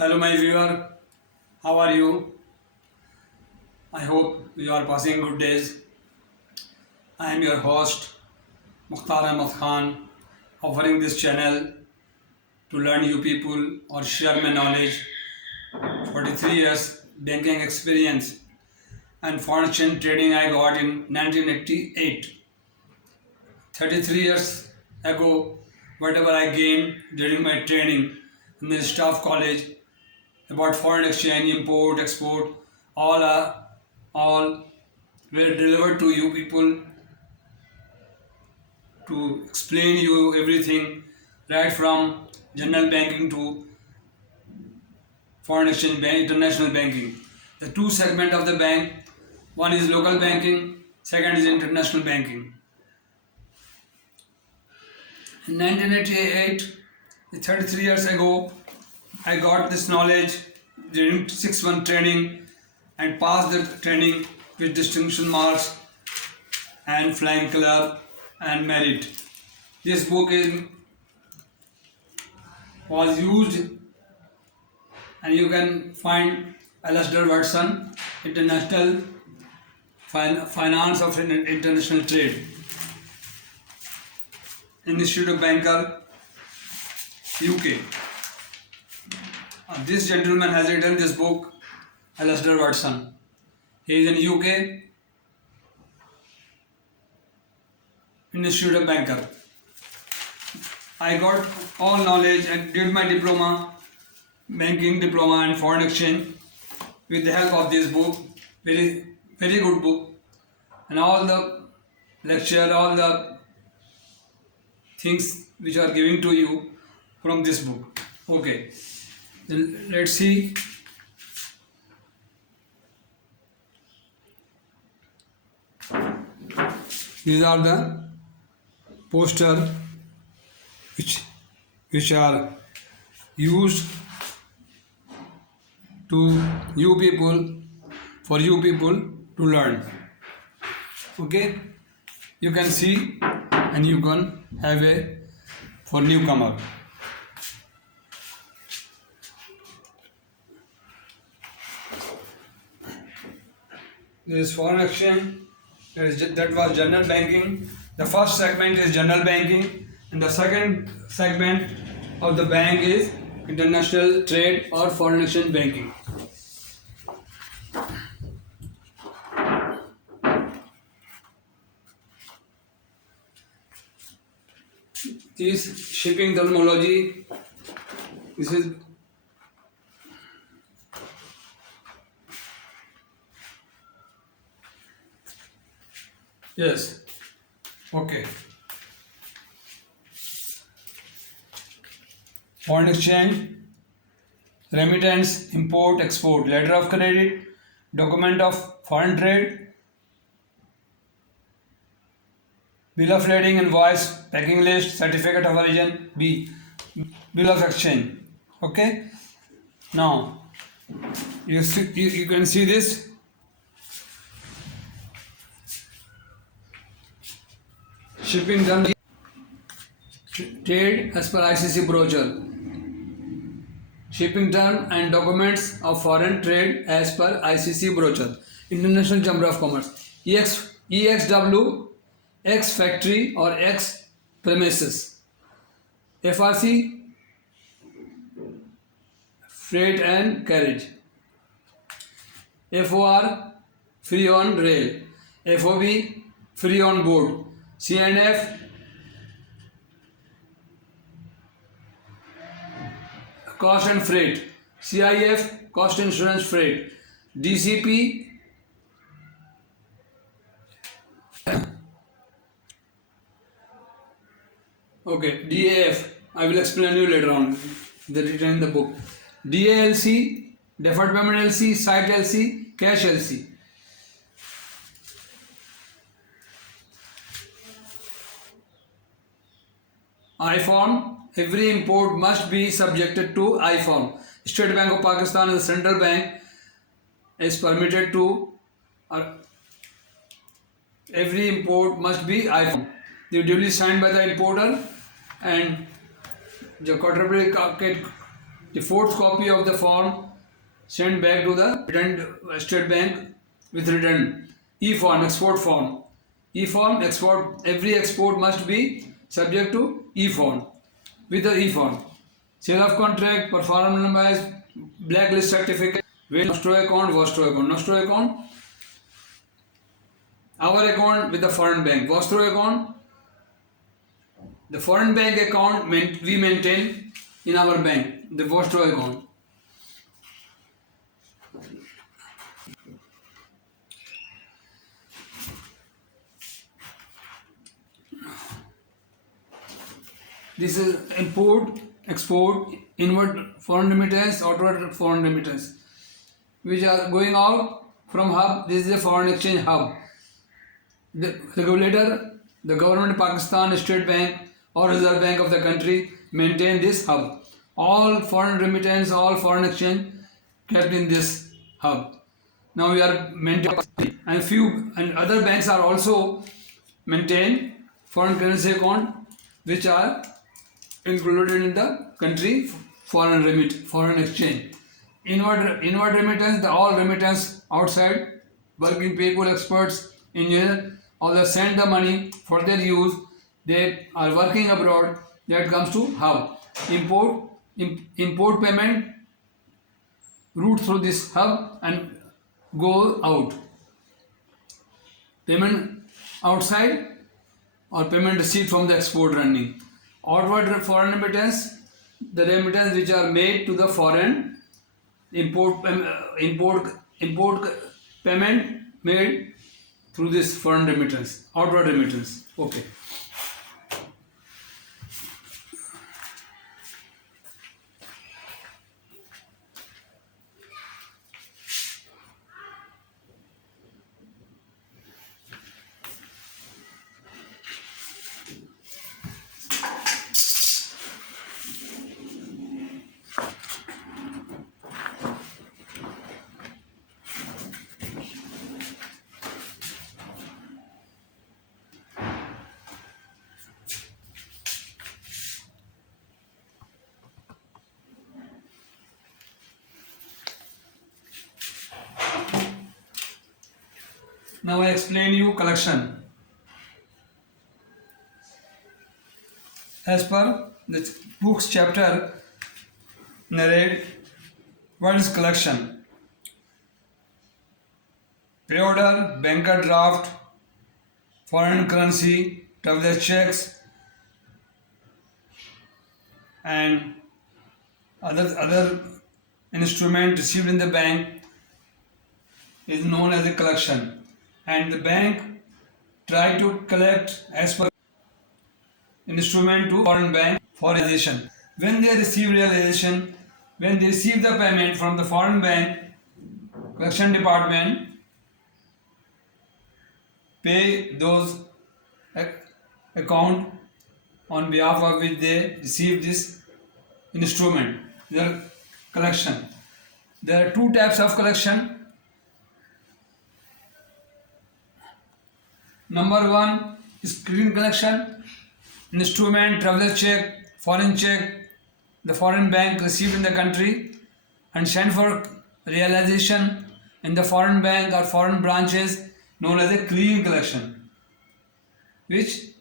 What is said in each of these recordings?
Hello, my viewer. How are you? I hope you are passing good days. I am your host, Mukhtar Ahmad Khan, offering this channel to learn you people or share my knowledge. 43 years banking experience and foreign exchange trading I got in 1988. 33 years ago, whatever I gained during my training in the staff college about foreign exchange, import, export, all were delivered to you people to explain you everything right from general banking to foreign exchange bank, international banking. The two segment of the bank, one is local banking, second is international banking. In 1988, 33 years ago, I got this knowledge during 6 month training and passed the training with distinction marks and flying color and merit. This book was used and you can find Alasdair Watson, International Finance of International Trade, Institute of Banker, UK. This gentleman has written this book, Alasdair Watson. He is in UK, Institute of Banker. I got all knowledge and did my diploma, banking diploma and foreign exchange with the help of this book. Very good book. And all the lecture, all the things which are giving to you from this book. Okay. Then let's see. These are the poster which are used to you people, for you people to learn. Okay, you can see and you can have a for newcomer. There is foreign exchange. That was general banking. The first segment is general banking, and the second segment of the bank is international trade or foreign exchange banking. This shipping terminology. This is yes. Okay. Foreign exchange, remittance, import, export, letter of credit, document of foreign trade, bill of lading, invoice, packing list, certificate of origin, bill of exchange. Okay. Now you can see this. Shipping done trade as per ICC brochure. Shipping term and documents of foreign trade as per ICC brochure. International Chamber of Commerce. EXW, X factory or X premises. FRC, freight and carriage. FOR, free on rail. FOB, free on board. CNF, cost and freight. CIF, cost insurance freight. DCP, okay, DAF, I will explain you later on. They written in the book. DALC, deferred payment LC, site LC, cash LC. IFOM, every import must be subjected to IFOM. State Bank of Pakistan as a central bank is permitted to, every import must be IFOM. The duly signed by the importer and the quadruplicate The fourth copy of the form sent back to the returned State Bank with return. E-form, export form. E-form, export, every export must be subject to E-form. With the E-form. Sale of contract, performance by blacklist certificate, nostro account, vostro account. Nostro account, our account with the foreign bank. Vostro account, the foreign bank account we maintain in our bank, the vostro account. This is import, export, inward foreign remittance, outward foreign remittance, which are going out from hub. This is a foreign exchange hub. The regulator, the government of Pakistan, State Bank or Reserve Bank of the country maintain this hub. All foreign remittance, all foreign exchange kept in this hub. Now we are maintaining, and other banks are also maintain foreign currency account, which are included in the country foreign exchange. Inward remittance, all remittance outside, working people, experts, engineers, all they send the money for their use. They are working abroad. That comes to hub. Import payment route through this hub and go out. Payment outside or payment received from the export running. Outward foreign remittance, the remittance which are made to the foreign import payment made through this foreign remittance, outward remittance. Okay. Now I explain you collection. As per the book's chapter narrate what is collection. Pay order, banker draft, foreign currency, traveler checks, and other instrument received in the bank is known as a collection. And the bank try to collect as per instrument to foreign bank for realization. When they receive realization, when they receive the payment from the foreign bank, collection department pay those account on behalf of which they receive this instrument, their collection. There are two types of collection. Number one is clean collection, instrument, traveler check, foreign check, the foreign bank received in the country and sent for realization in the foreign bank or foreign branches, known as a clean collection, which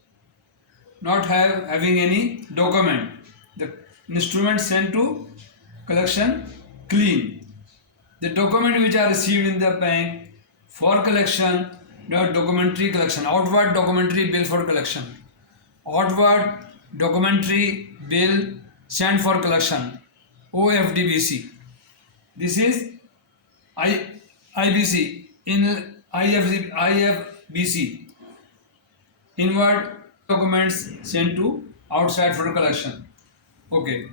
not having any document. The instrument sent to collection clean. The document which are received in the bank for collection, the documentary collection, outward documentary bill for collection, outward documentary bill sent for collection, OFDBC. This is IBC in IFBC, inward documents sent to outside for collection. Okay.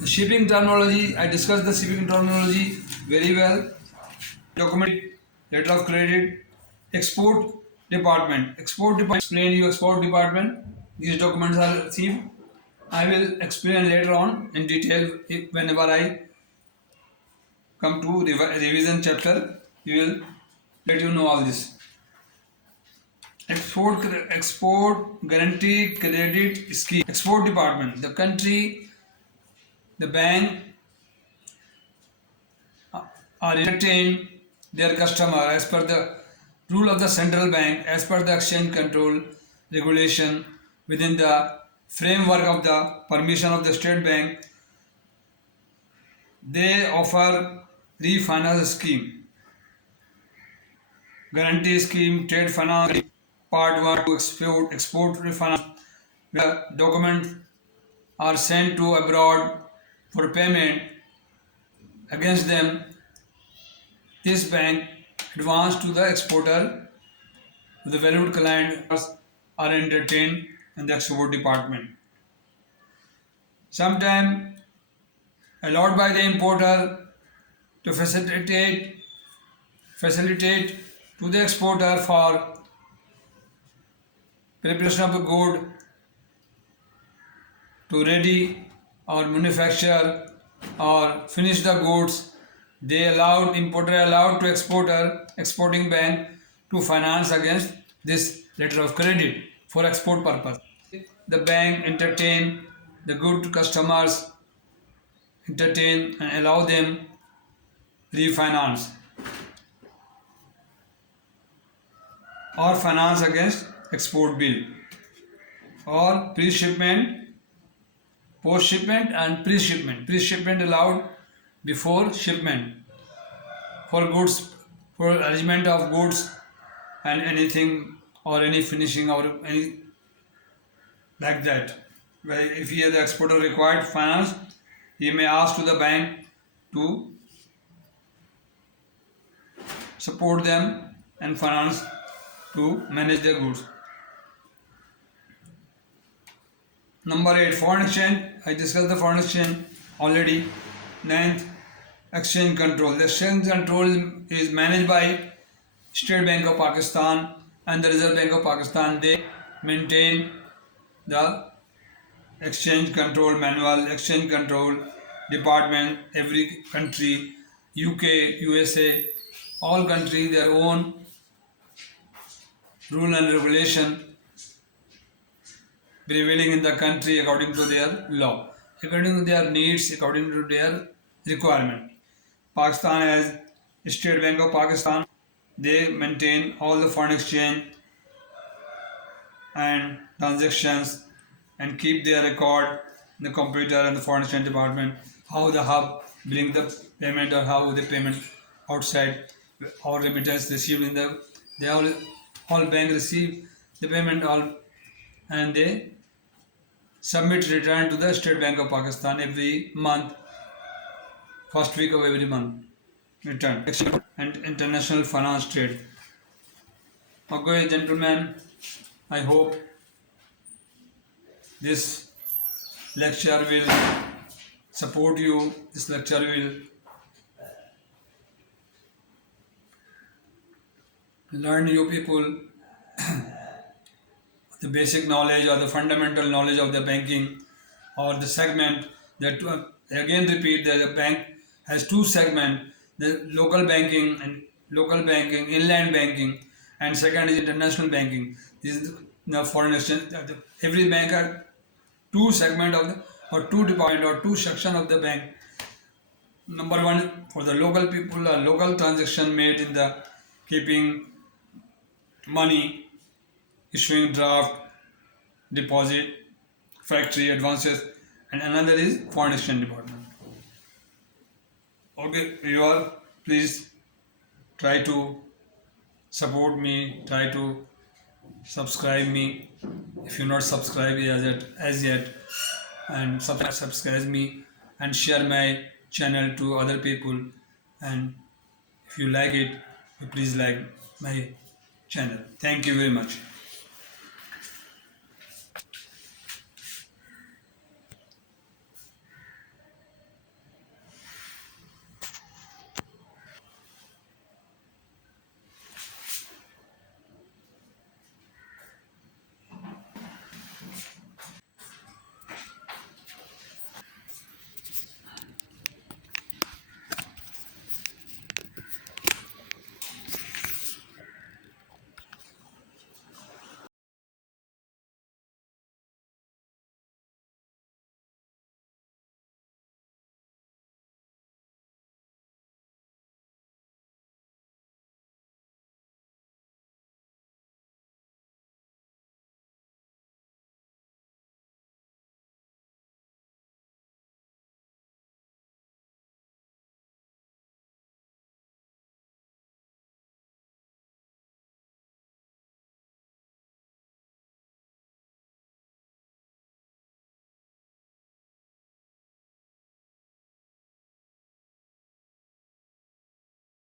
The shipping terminology, I discussed the shipping terminology very well. Document, letter of credit, export department. Export department, explain you export department. These documents are received. I will explain later on in detail whenever I come to revision chapter. We will let you know all this. Export guarantee credit scheme. Export department. The country The bank are entertain their customer as per the rule of the central bank, as per the exchange control regulation, within the framework of the permission of the state bank. They offer refinance scheme, guarantee scheme, trade finance, part 1 to export refinance, where documents are sent to abroad for payment. Against them, this bank advance to the exporter, the valued clients are entertained in the export department. Sometimes allowed by the importer to facilitate to the exporter for preparation of a good to ready or manufacture or finish the goods. They allowed importer allowed to exporter exporting bank to finance against this letter of credit for export purpose. The bank entertain the good customers, entertain and allow them refinance or finance against export bill or pre-shipment, post-shipment and pre-shipment. Pre-shipment allowed before shipment for goods, for arrangement of goods and anything or any finishing or any like that. Where if he the exporter required finance, he may ask to the bank to support them and finance to manage their goods. Number 8, foreign exchange. I discussed the foreign exchange already. 9th, exchange control. The exchange control is managed by State Bank of Pakistan and the Reserve Bank of Pakistan. They maintain the exchange control manual, exchange control department. Every country, UK, USA, all countries their own rule and regulation prevailing in the country according to their law, according to their needs, according to their requirement. Pakistan has State Bank of Pakistan. They maintain all the foreign exchange and transactions and keep their record in the computer and the foreign exchange department. How the hub bring the payment or how the payment outside or remittance received in the they all bank receive the payment all and they submit return to the State Bank of Pakistan every month, first week of every month. Return and international finance trade. Okay, gentlemen, I hope this lecture will support you. This lecture will learn you people the basic knowledge or the fundamental knowledge of the banking or the segment that again repeat that the bank has two segments, the local banking, inland banking, and second is international banking. This is the foreign exchange. Every bank has two segment of the or two department or two section of the bank. Number one for the local people, a local transaction made in the keeping money, issuing draft, deposit, factory advances, and another is foreign exchange department. Okay, you all please try to support me, try to subscribe me if you're not subscribed as yet, and subscribe me and share my channel to other people, and if you like it, please like my channel. Thank you very much.